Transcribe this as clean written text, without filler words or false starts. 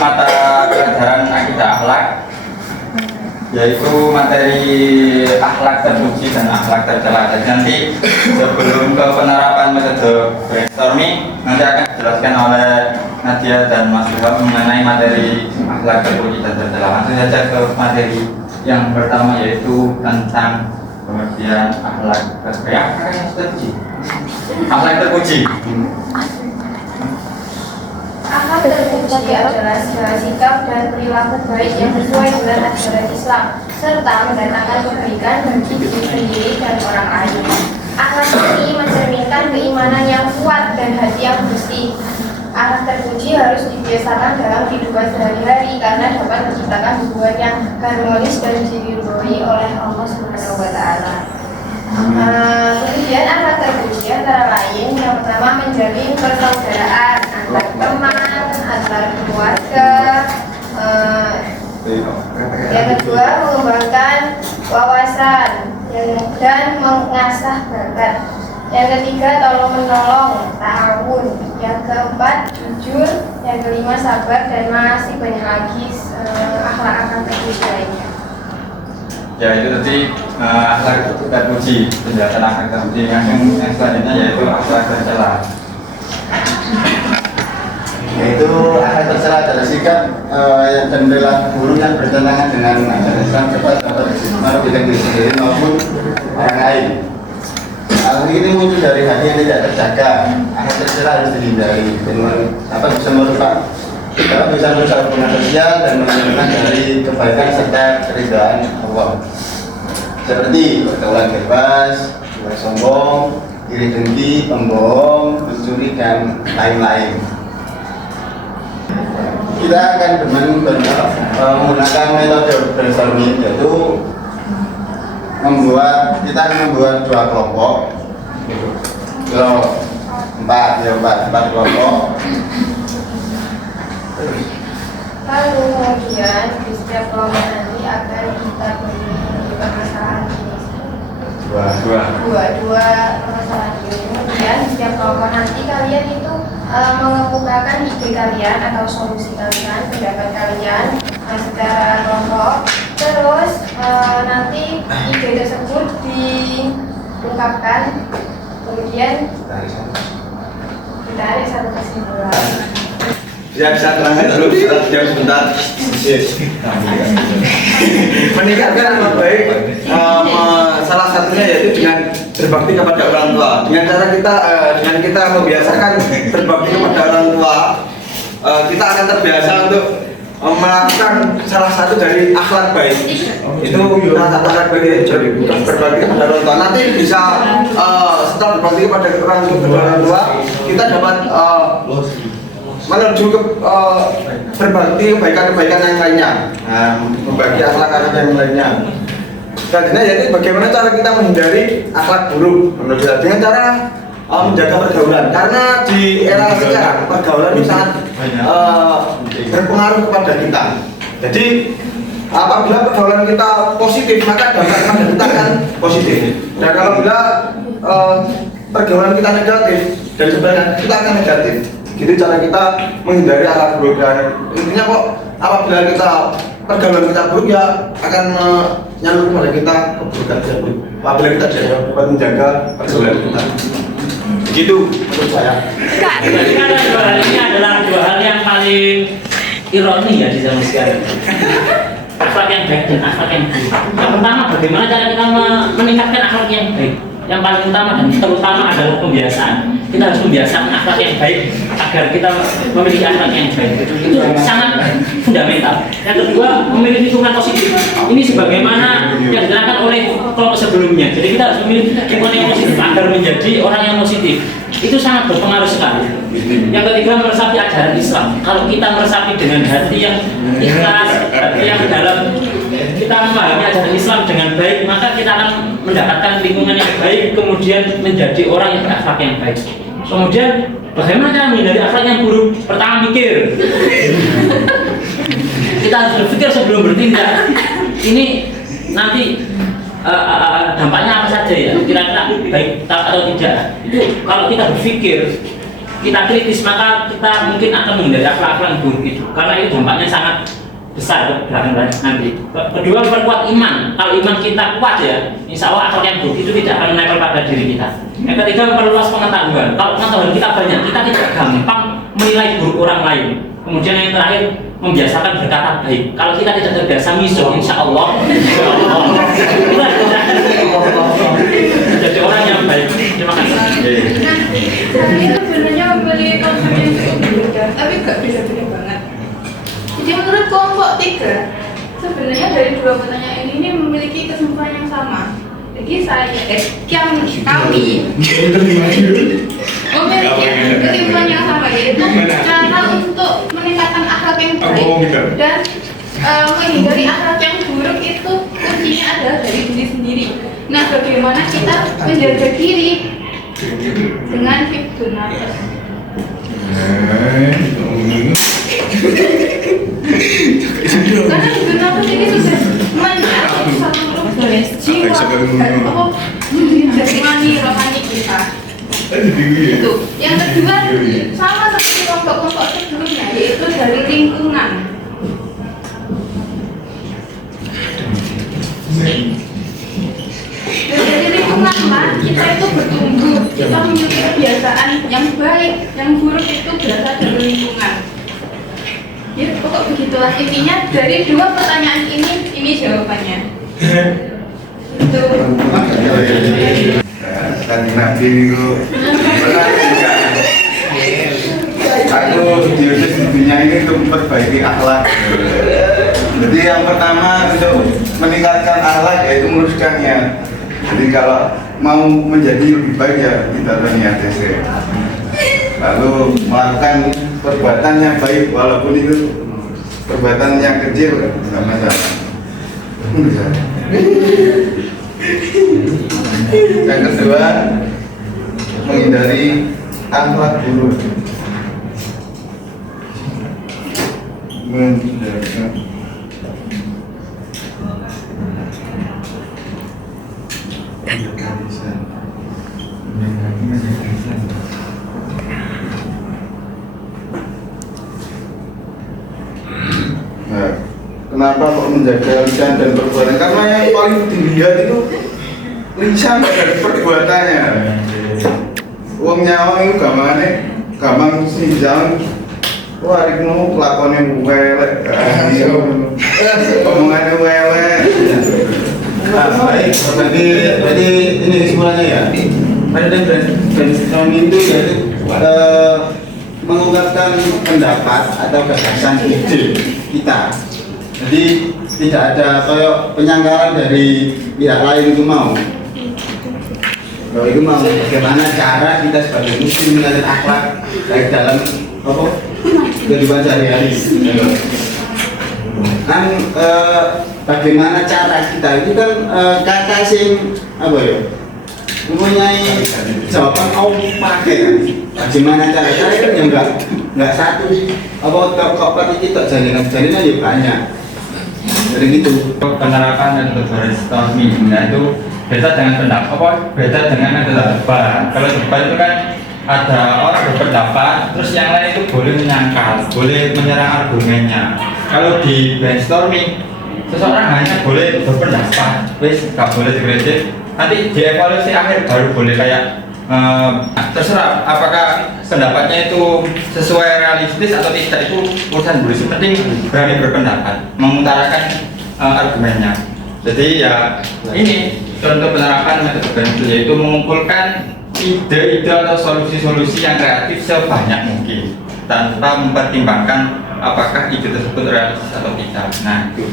mata pelajaran akidah akhlak, yaitu materi akhlak terpuji dan akhlak tercela. Jadi nanti sebelum ke penerapan metode brainstorming, nanti akan dijelaskan oleh Nadia dan Mas Ilham mengenai materi akhlak terpuji dan tercela. Langsung saja ke materi yang pertama, yaitu tentang pengertian akhlak terpuji. Akhlak terpuji. Akhlak terpuji adalah segala sikap dan perilaku baik yang sesuai dengan ajaran Islam serta mendatangkan kebaikan bagi diri sendiri dan orang lain. Akhlak ini mencerminkan keimanan yang kuat dan hati yang bersih. Akhlak terpuji harus dibiasakan dalam kehidupan sehari-hari karena dapat menciptakan hubungan yang harmonis dan diridhoi oleh Allah Subhanahu wa Ta'ala. Kemudian akhlak terpuji antara lain yang pertama menjalin persaudaraan antar teman, antar keluarga. Yang kedua mengembangkan wawasan dan mengasah bakat. Yang ketiga tolong menolong, ta'awun. Yang keempat jujur. Yang kelima sabar, dan masih banyak lagi akhlak-akhlak terpuji lainnya. Ya, itu tadi akhlak terpuji, penjelasan akhlak terpuji. Yang selanjutnya yaitu akhlak tercela. Yaitu akhlak tercela adalah sikap dan perilaku buruk yang bertentangan dengan ajaran Islam dapat merugikan diri sendiri maupun orang lain. Hal ini muncul dari hati yang tidak terjaga. Akhlak tercela harus dihindari dengan bisa merusak hubungan sosial dan menjauhkan dari kebaikan serta keridhaan Allah. Seperti pergaulan bebas, sombong, iri dengki, pembohong, pencuri, dan lain-lain. Kita akan menggunakan metode brainstorming, yaitu kita akan membuat dua kelompok. Empat kelompok. Lalu kemudian di setiap kelompok nanti akan kita beri permasalahan ini. Dua permasalahan ini. Kemudian di setiap kelompok nanti kalian itu mengemukakan ide kalian atau solusi kalian, pendapat kalian secara kelompok. Terus nanti ide tersebut diungkapkan, kemudian ditarik satu kesimpulan. Ya, bisa terangkan dulu sebentar. Meningkatkan ahlak baik, salah satunya yaitu dengan berbakti kepada orang tua. Dengan kita membiasakan berbakti kepada orang tua, kita akan terbiasa untuk melakukan salah satu dari akhlak baik. Itu akhlak baik, jadi berbakti kepada orang tua. Nanti bisa setelah berbakti kepada orang tua, kita dapat menuju ke berbakti kebaikan-kebaikan yang lainnya, membagi akhlak-akhlak yang lainnya. Selanjutnya yaitu bagaimana cara kita menghindari akhlak buruk menurut saya dengan cara menjaga pergaulan, karena di era sekarang pergaulan itu sangat berpengaruh kepada kita. Jadi apabila pergaulan kita positif, maka dampak pada kita akan positif. Dan kalau bila pergaulan kita negatif, dan sebenarnya kita akan negatif. Jadi cara kita menghindari akhlak buruk, dan intinya kok apabila pergaulan kita buruk ya akan menyalur kepada kita keburukan tersebut. Apabila kita dapat menjaga pergaulan kita. Begitu menurut saya. Karena dua hal ini adalah dua hal yang paling ironi ya di zaman sekarang. Akhlak yang baik dan akhlak yang buruk. Yang pertama, bagaimana cara kita meningkatkan akhlak yang baik. Yang paling utama dan terutama adalah pembiasaan. Kita harus membiasakan akhlak yang baik agar kita memiliki akhlak yang baik. Itu sangat fundamental. Yang kedua, memiliki lingkungan positif. Ini sebagaimana yang diterangkan oleh kelompok sebelumnya. Jadi kita harus memiliki lingkungan yang positif agar menjadi orang yang positif. Itu sangat berpengaruh sekali. Yang ketiga, meresapi ajaran Islam. Kalau kita meresapi dengan hati yang ikhlas, hati yang dalam, kita memahami ajaran Islam dengan baik, maka kita akan mendapatkan lingkungan yang baik, kemudian menjadi orang yang berakhlak yang baik. Kemudian bagaimana cara menghindari akhlak yang buruk? Pertama, mikir. Kita harus berpikir sebelum bertindak. Ini nanti dampaknya apa saja ya? Kira-kira baik atau tidak? Itu kalau kita berpikir kita kritis, maka kita mungkin akan menghindari akhlak yang buruk itu, karena itu dampaknya sangat besar nanti. Kedua, memperkuat iman. Kalau iman kita kuat ya, insya Allah akhlak yang buruk itu tidak akan menempel pada diri kita. Yang ketiga, memperluas pengetahuan. Kalau pengetahuan kita banyak, kita tidak gampang menilai buruk orang lain. Kemudian yang terakhir, membiasakan berkata baik. Kalau kita tidak terbiasa miso, insya Allah jadi orang yang baik. Terima kasih. Saya sebenarnya memiliki konsep yang cukup berbeda, tapi gak beda-beda banget. Jadi menurut kelompok 3, sebenarnya dari dua pertanyaan ini memiliki kesimpulan yang sama. Jadi kami memiliki kesimpulan yang sama, yaitu cara untuk meningkatkan akhlak yang baik dan menghindari akhlak yang buruk itu kuncinya adalah dari diri sendiri. Nah, bagaimana kita menjaga diri dengan hifdzun nafas? Karena hifdzun nafas ini sudah menyangkut seluruh jiwa jasmani rohani kita. Itu. Yang kedua, sama seperti kelompok-kelompok sebelumnya, yaitu dari lingkungan. Dari lingkungan lah, kita itu bertumbuh, kita memiliki kebiasaan yang baik, yang buruk itu berasal dari lingkungan. Ya, pokok begitulah intinya dari dua pertanyaan ini jawabannya. Itu. Kanjeng Nabi itu pernah juga. Aku diutus di dunia ini untuk memperbaiki akhlak. Jadi yang pertama untuk meningkatkan akhlak yaitu meluruskannya. Jadi kalau mau menjadi lebih baik ya kita berniat saja. Lalu melakukan perbuatan yang baik walaupun itu perbuatan yang kecil nggak masalah. Yang kedua, menghindari akhlak buruk. Nah, kenapa kok menjaga lisan dan perbuatan? Karena yang paling dilihat itu lisan dan perbuatannya. Wong nyawang itu gampang sinjang. Wah, iku lakone welek. Omongannya welek. Nah, baik. Berarti ini kesimpulannya ya. Pada brainstorming itu yaitu mengungkapkan pendapat atau gagasan ide kita. Jadi tidak ada kayak penyangkalan dari pihak lain itu mau. Kalau itu mau bagaimana cara kita sebagai muslim mengajar akhlak baik dalam apa kehidupan sehari-hari. Kan bagaimana cara kita itu kan kata sing apa ya? Mempunyai jawaban pakai kan. Bagaimana cara kan yang enggak satu apa kok kita jaringan ya banyak. Jadi gitu. Penerapan dan brainstorming, nah itu beda dengan pendapat, beda dengan adalah debat. Kalau debat itu kan ada orang berpendapat, terus yang lain itu boleh menyangkal, boleh menyerang argumennya. Kalau di brainstorming, seseorang hanya boleh berpendapat, wes nggak boleh dikritik. Nanti di evaluasi akhir baru boleh kayak terserah apakah pendapatnya itu sesuai realistis atau tidak, itu urusan polisi. Penting berani berpendapat, mengutarakan argumennya. Jadi ya ini contoh penerapan metode brainstorming, yaitu mengumpulkan ide-ide atau solusi-solusi yang kreatif sebanyak mungkin tanpa mempertimbangkan apakah ide tersebut realistis atau tidak. Nah itu.